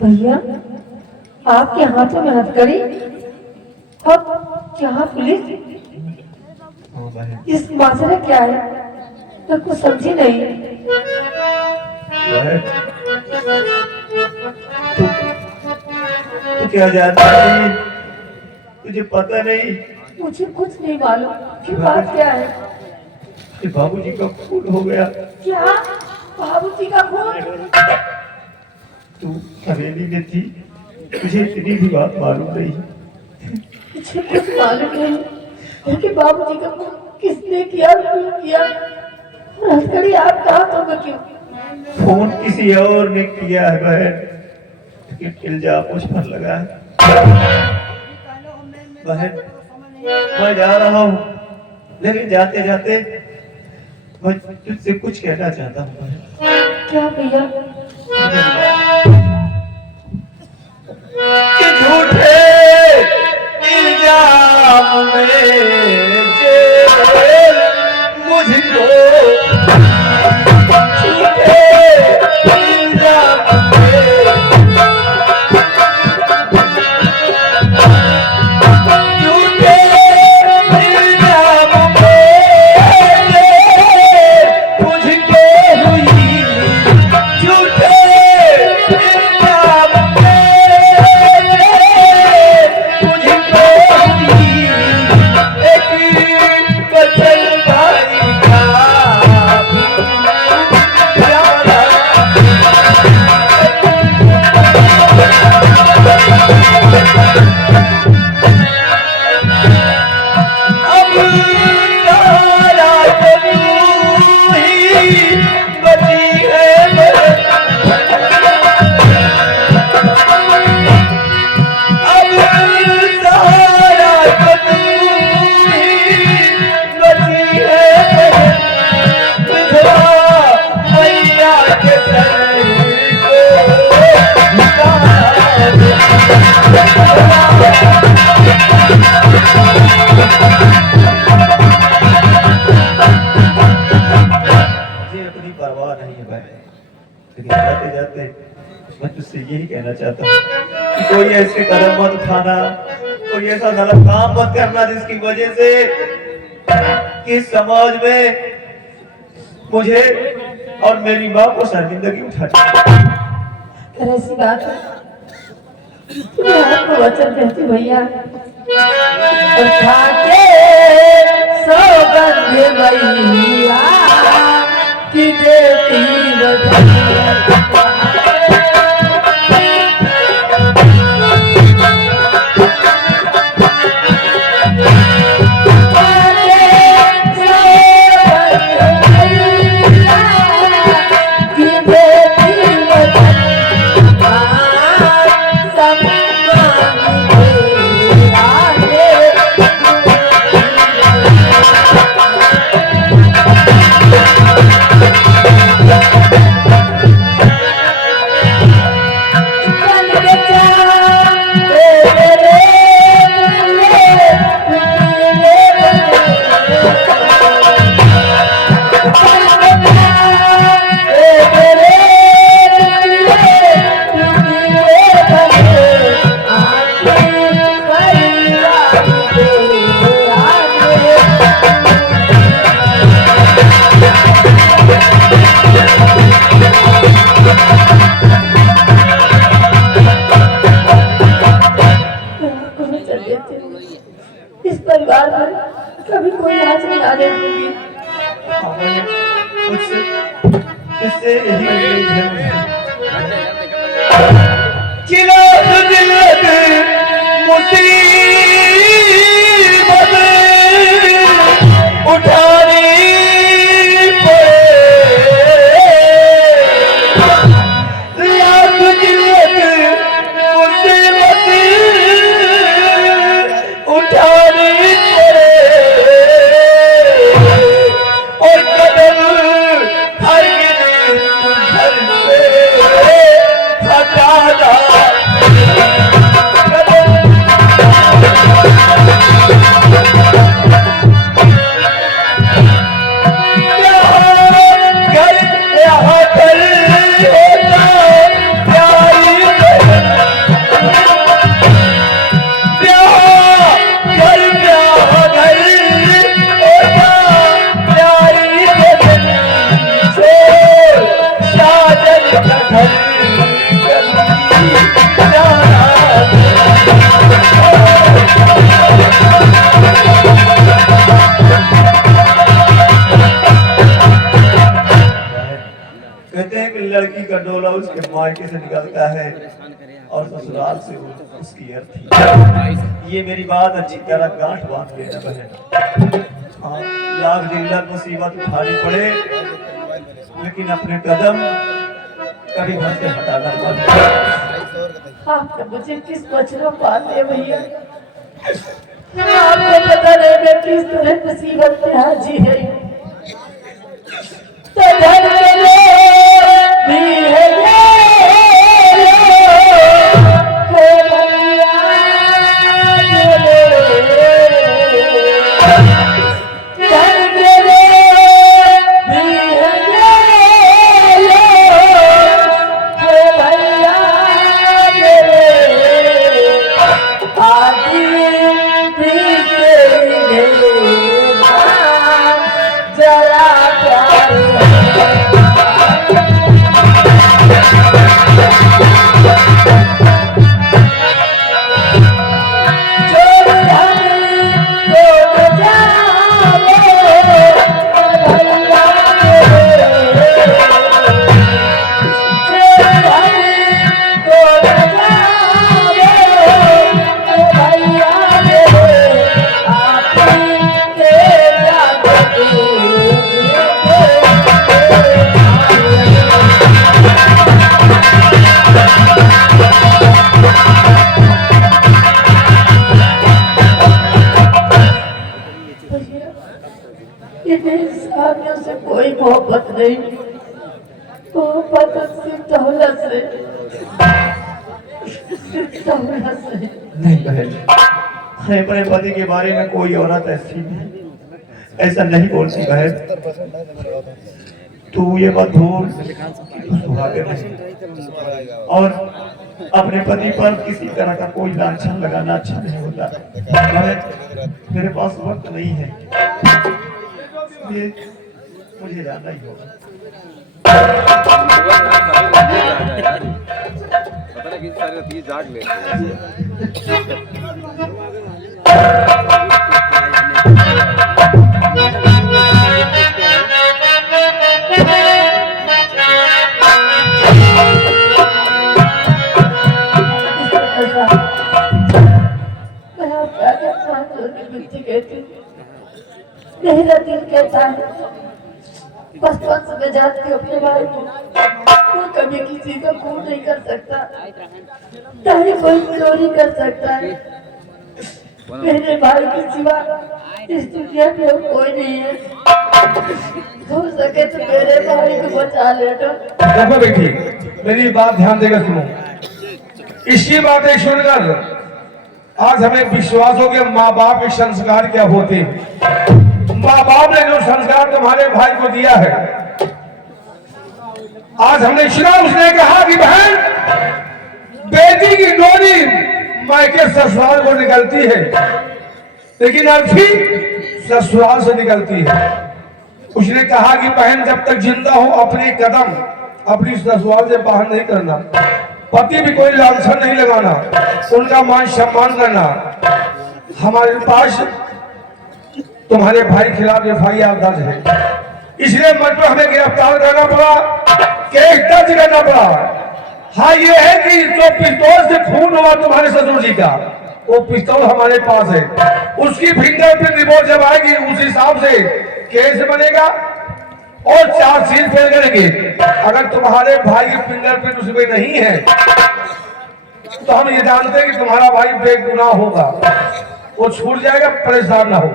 भैया आपके हाथों में हथकड़ी और क्या पुलिस, इस माजरा क्या है? मैं कुछ समझी नहीं। तू क्या जानता है? तुझे पता नहीं? मुझे कुछ नहीं मालूम कि बात क्या है। बाबूजी का खून हो गया। क्या बाबूजी का खून? तू हवेली में थी, तुझे इतनी भी बात मालूम नहीं। मुझे कुछ मालूम नहीं कि बाबूजी का खून किसने किया, क्यों किया, और हथकड़ी आपके हाथों में क्यों? फोन किसी और ने किया है बहन, लेकिन इल्जाम मुझ पर लगा है। बहन मैं जा रहा हूँ, लेकिन जाते जाते मैं तुझसे कुछ कहना चाहता हूँ बहन। क्या भैया? कि झूठे इल्जाम में जेल मुझको, झूठे इल्जाम में, झूठे इल्जाम में मुझको हुई, झूठे इल्जाम यही कहना चाहता हूँ कि कोई ऐसे कदम मत उठाना, कोई ऐसा गलत काम मत करना जिसकी वजह से कि समाज में मुझे और मेरी माँ को शर्मिंदगी उठानी। ऐसी बात है, मैं आपको वचन देती भैया, उठा के सौगंध भैया कि देती वचन। इस परिवार में कभी कोई आज नहीं आने दूंगी। मुझसे यही उम्मीद है। मुसीबत उठानी और कदम लड़की का डोला उसके मायके से निकलता है और ससुराल से उसकी अर्थी। ये मेरी बात अच्छी तरह गांठ बांध लेना बहन। हाँ, लाख जिल्लत मुसीबत उठानी पड़े लेकिन अपने कदम कभी घर से हटाना मत। आपने मुझे किस वचनों पाल लिया भैया? आपको पता नहीं मैं किस तरह मुसीबत में हाजी है। तो घर के लोग भी है से कोई मोहब्बत नहीं, मोहब्बत सिर्फ दौलत से। नहीं बहन, अपने पति के बारे में कोई औरत ऐसा नहीं बोलती बहन। तू ये मत भूल सुहागन है और अपने पति पर किसी तरह का कोई लांछन लगाना अच्छा नहीं होता। मेरे पास वक्त नहीं है, मुझे जाना ही होगा। पता नहीं किस तरह की जाग ले। मेरा दिल कहता है बचपन से मैं जानती हूँ अपने भाई को, वो कभी किसी का खून नहीं कर सकता, चाहे कोई चोरी कर सकता है। मेरे भाई के सिवा इस दुनिया में और कोई नहीं है। हो सके तो मेरे भाई को बचा लेना। देखो बेटी, मेरी बात ध्यान देकर सुनो। इसकी बातें सुनकर आज हमें विश्वास हो गया माँ बाप के संस्कार क्या होते हैं। माँ बाप ने जो संस्कार तुम्हारे भाई को दिया है, आज हमने सुना उसने कहा कि बहन बेटी की डोरी मायके ससुराल को निकलती है लेकिन अर्थी ससुराल से निकलती है। उसने कहा कि बहन जब तक जिंदा हो अपने कदम अपनी ससुराल से बाहर नहीं करना, पति भी कोई लांछन नहीं लगाना, उनका मान सम्मान करना। हमारे पास तुम्हारे भाई के खिलाफ FIR दर्ज है, इसलिए मतलब हमें गिरफ्तार करना पड़ा, केस दर्ज करना पड़ा। हाँ ये है कि जो पिस्तौल से खून हुआ तुम्हारे ससुर जी का, वो पिस्तौल हमारे पास है, उसकी फिंगरप्रिंट रिपोर्ट जब आएगी उस हिसाब से केस बनेगा और चार्जशीट फेल करेंगे। अगर तुम्हारे भाई की फिंगरप्रिंट उसमें नहीं है तो हम ये जानते हैं कि तुम्हारा भाई बेगुनाह होगा, वो छूट जाएगा, परेशान ना हो।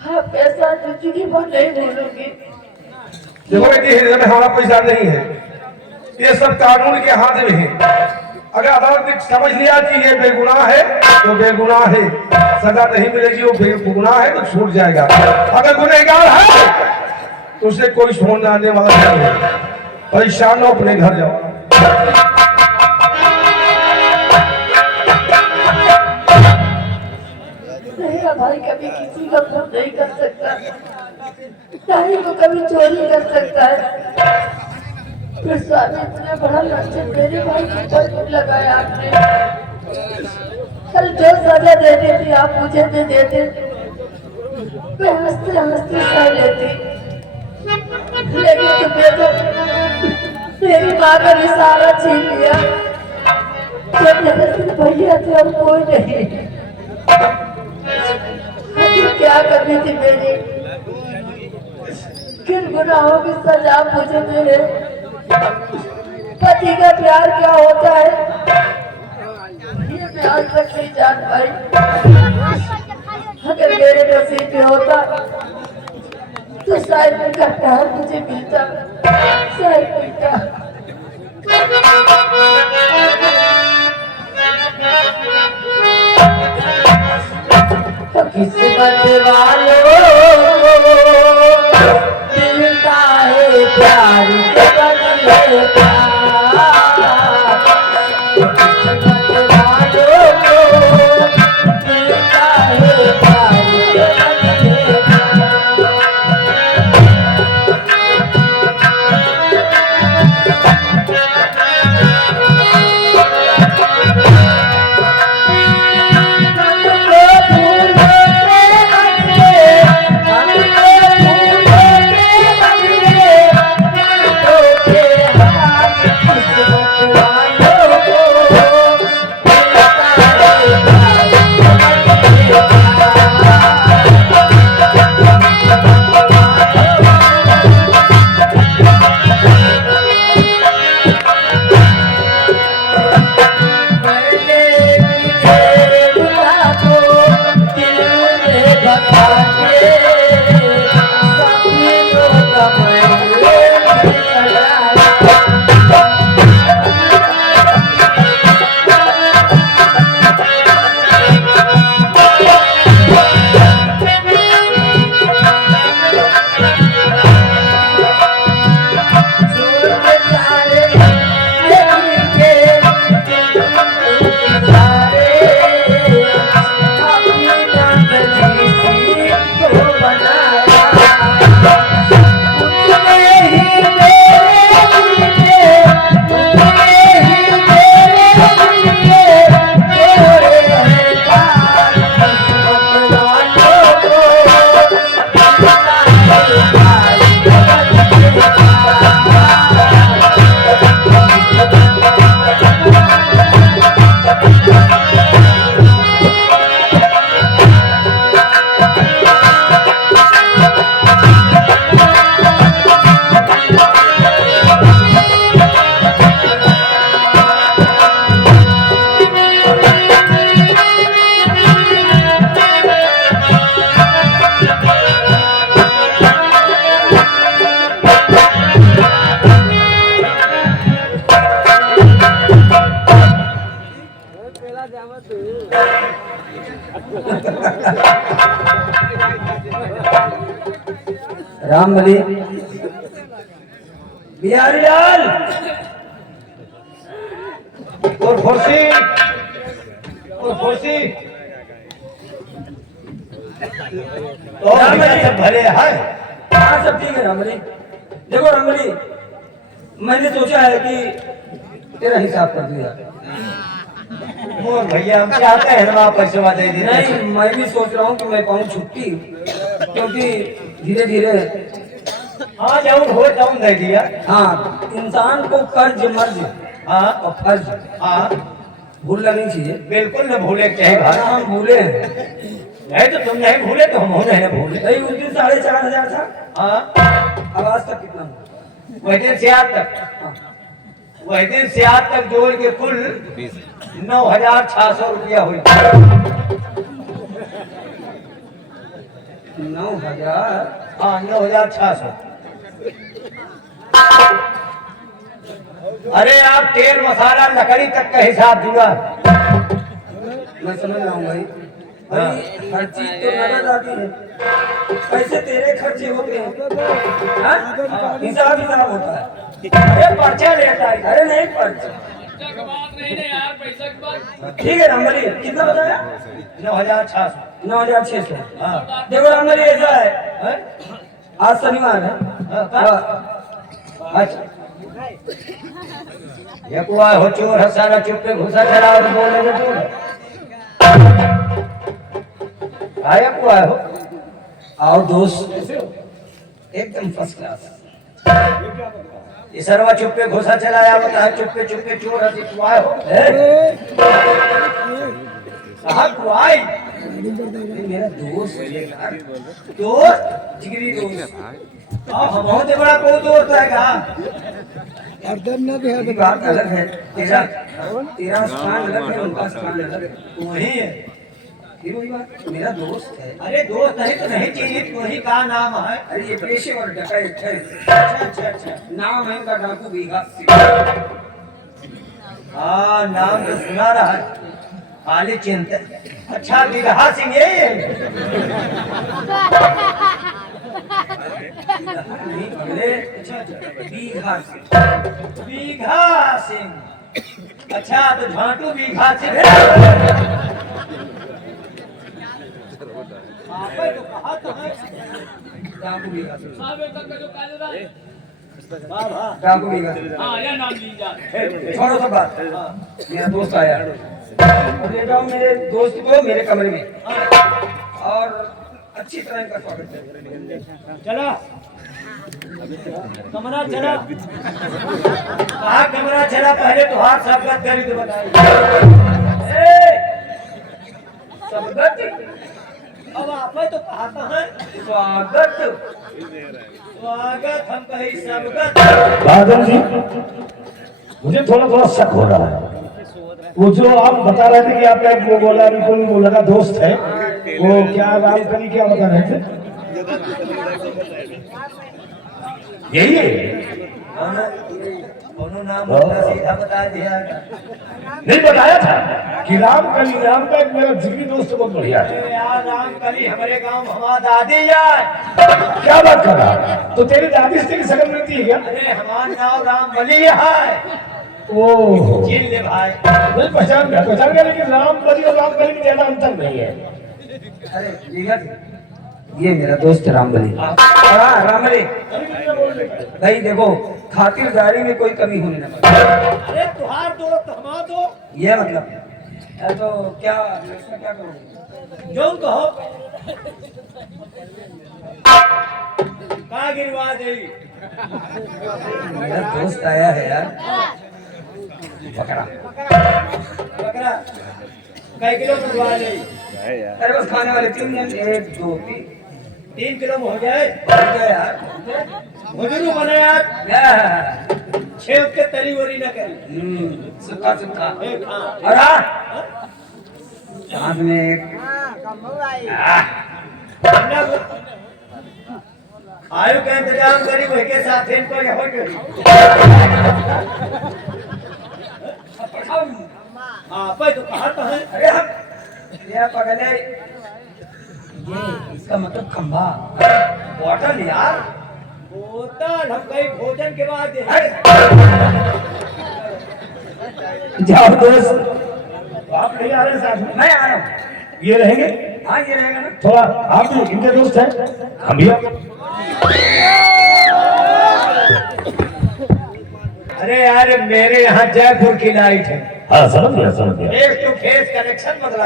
हाँ पैसा जिंदगी भर नहीं भूलूंगी। देखो बेटी, हृदय में हमारा पैसा नहीं है, ये सब कानून के हाथ में है। अगर अदालत समझ लिया कि ये बेगुनाह है तो बेगुनाह है, सजा नहीं मिलेगी, वो बेगुनाह है तो छूट जाएगा। अगर गुनहगार है तो उसे कोई छोड़ने आने वाला नहीं है। परेशान हो, अपने घर जाओ। मेरा भाई कभी किसी का खून नहीं कर सकता, चाहे वो कभी चोरी कर सकता है। फिर स्वामी इतना बड़ा लक्ष्य मेरे भाई के ऊपर क्यों लगाया आपने? कल जो सजा देती थी आप मुझे दे देते, मैं हंसते हंसते सह लेती, लेकिन तुम्हें तो मेरी माँ का भी सारा छीन लिया। जब मेरे सिर्फ भैया थे और कोई नहीं। आखिर क्या करनी थी मेरी? किन गुनाहों की सजा मुझे मिले? पति का प्यार क्या होता है ये मैं आज तक नहीं जान पाई। अगर मेरे नसीब में होता तो शायद उनका प्यार मुझे मिलता, शायद मिलता। तो किस्मत वालों को मिलता है प्यार के बदले प्यार। किस्मत वालों को मिलता है प्यार के बदले राम बली बिहारी लाल और फुर्सी तो सब भरे हैं। हाँ सब ठीक है रामबली। देखो रामबली, मैंने सोचा है कि तेरा हिसाब कर दिया। मोर भैया हम चाहते हैं ना पैसे दे दे। नहीं, मैं भी सोच रहा हूँ कि मैं पाऊँ छुट्टी, क्योंकि धीरे धीरे हाँ जाऊँ हो जाऊँ दे दिया। हाँ, इंसान को कर्ज मर्ज हाँ और फर्ज हाँ भूलना नहीं चाहिए। बिल्कुल न भूले के है भाई। हम भूले हैं। नहीं तो तुम नहीं भूले तो हम हो नहीं भूले। भाई उस दिन 4,500 था, हाँ अब आज तक कितना हुआ? वही दिन से आज तक, वही दिन से आज तक जोड़ के कुल 9,600 रुपया हुई। 9,000। हाँ 9,600। अरे आप तेल मसाला लकड़ी तक का हिसाब दिया। मैं समझ रहा हूँ भाई। भाई हर चीज तो नजर आती है, पैसे तेरे खर्चे होते हैं। हाँ? हिसाब होता है। अरे पर्चा लेता है। अरे नहीं पर्चा। ठीक है रामबली, कितना बताया? 9,600। 9,600। हाँ देखो रामबली, ऐसा है, हैं? आज शनिवार है। अच्छा ये कुआ हो चोर है सारा चुप पे घुसा चला और बोले तो चोर आया कुआ हो। और दोस्त एकदम फर्स्ट क्लास। ये सरवा चुप्पे घुसा चलाया होता है, चुप्पे चुप्पे चोर हसी कुआए हो कहाँ कुआई? मेरा दोस्त है ये यार, दोस्त जिगरी दोस्त। हम बहुत बड़ा को दोस्त है कहा बात अलग है। तेरा तेरा स्थान अलग है, उनका स्थान अलग है। वही है फिर वही बात, मेरा दोस्त है। अरे दोस्त नहीं तो नहीं चाहिए, वही का नाम है? अरे ये पेशेवर डकैत है। अच्छा, नाम है उनका डाकू बीघा सिंह। हाँ नाम तो सुना रहा है, खाली चिंतन। अच्छा बीघा सिंह ये बीघा सिंह। अच्छा तो झांटू बीघा सिंह डाकू बीघा सिंह। छोड़ो सब बात, मेरा दोस्त आया। ले जाओ मेरे दोस्त को मेरे कमरे में और अच्छी तरह इनका स्वागत करें। चला कमरा चला, कहा कमरा चला, पहले तो हाथ स्वागत करी तो बताइए। स्वागत अब आप तो कहा है स्वागत, स्वागत हम कहीं स्वागत। बादल जी मुझे थोड़ा शक हो रहा है। वो जो आप बता रहे थे कि आपका एक वो बोला बिल्कुल वो लगा दोस्त है, वो क्या रामकली क्या बता रहे थे? यही है नाम सीधा बता दिया, नहीं बताया था कि रामकली नाम का एक मेरा जिगरी दोस्त बहुत बढ़िया है। यार रामकली हमारे गांव हमारा दादी यार। क्या बात कर रहा है? तो तेरी दादी से तेरी सकल मिलती है क्या? अरे हमारा नाम रामबली है। ओह चिन ले भाई, नहीं पहचान गया, लेकिन रामकली और रामकली में ज्यादा अंतर नहीं है। अरे ठीक है, ये मेरा दोस्त रामबली। रामबली भाई देखो, खातिरदारी में कोई कमी होने ना पाए। अरे तुम्हार दोस्त हमारा दोस्त, ये मतलब तो क्या क्या करोगे जो कहो कहाँ गिरवा दे। मेरा दोस्त आया है यार। बकरा बकरा कई किलो गिरवा ले? अरे बस खाने वाले 3 जन, 1 2 3 किलो में हो जाए यार। मजरू बने यार, छेव के तरी वरी न करी, सुखा सुखा। अरे साथ में एक आयु का इंतजाम करी, वही के साथ इनको ये हो गई। हाँ पे तो कहा तो है। अरे हम ये पगले, ये इसका मतलब खंभा बोतल यार, बोतल हम कहीं भोजन के बाद जाओ दोस्त, आप नहीं आ रहे साथ में? मैं आ रहा हूँ। ये रहेंगे? हाँ ये रहेगा ना। थोड़ा आप भी इनके दोस्त हैं, हम भी। अरे यार मेरे यहाँ जयपुर की लाइट है। हाँ समझ गया फेस टू फेस कनेक्शन बदला।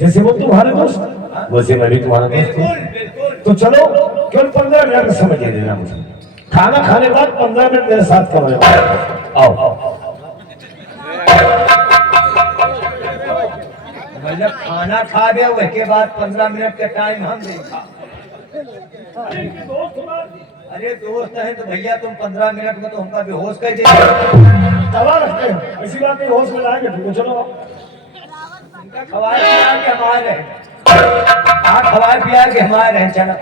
जैसे वो तुम्हारे दोस्त वैसे मैं भी तुम्हारा दोस्त हूँ। बिल्कुल बिल्कुल। तो चलो केवल 15 मिनट का समय दे देना मुझे। खाना खाने के बाद 15 मिनट मेरे साथ करो। आओ। मतलब खाना खा गए उसके बाद 15 मिनट का टाइम हम देखा। अरे दोस्त है तो भैया तुम 15 मिनट में तो हमका बेहोश कर देते। दवा रखते हैं, ऐसी बात नहीं, होश में लाएंगे। ठीक है चलो। खवाए पिया के हमारे रहे, खवाए पिया के हमारे रहे। चलो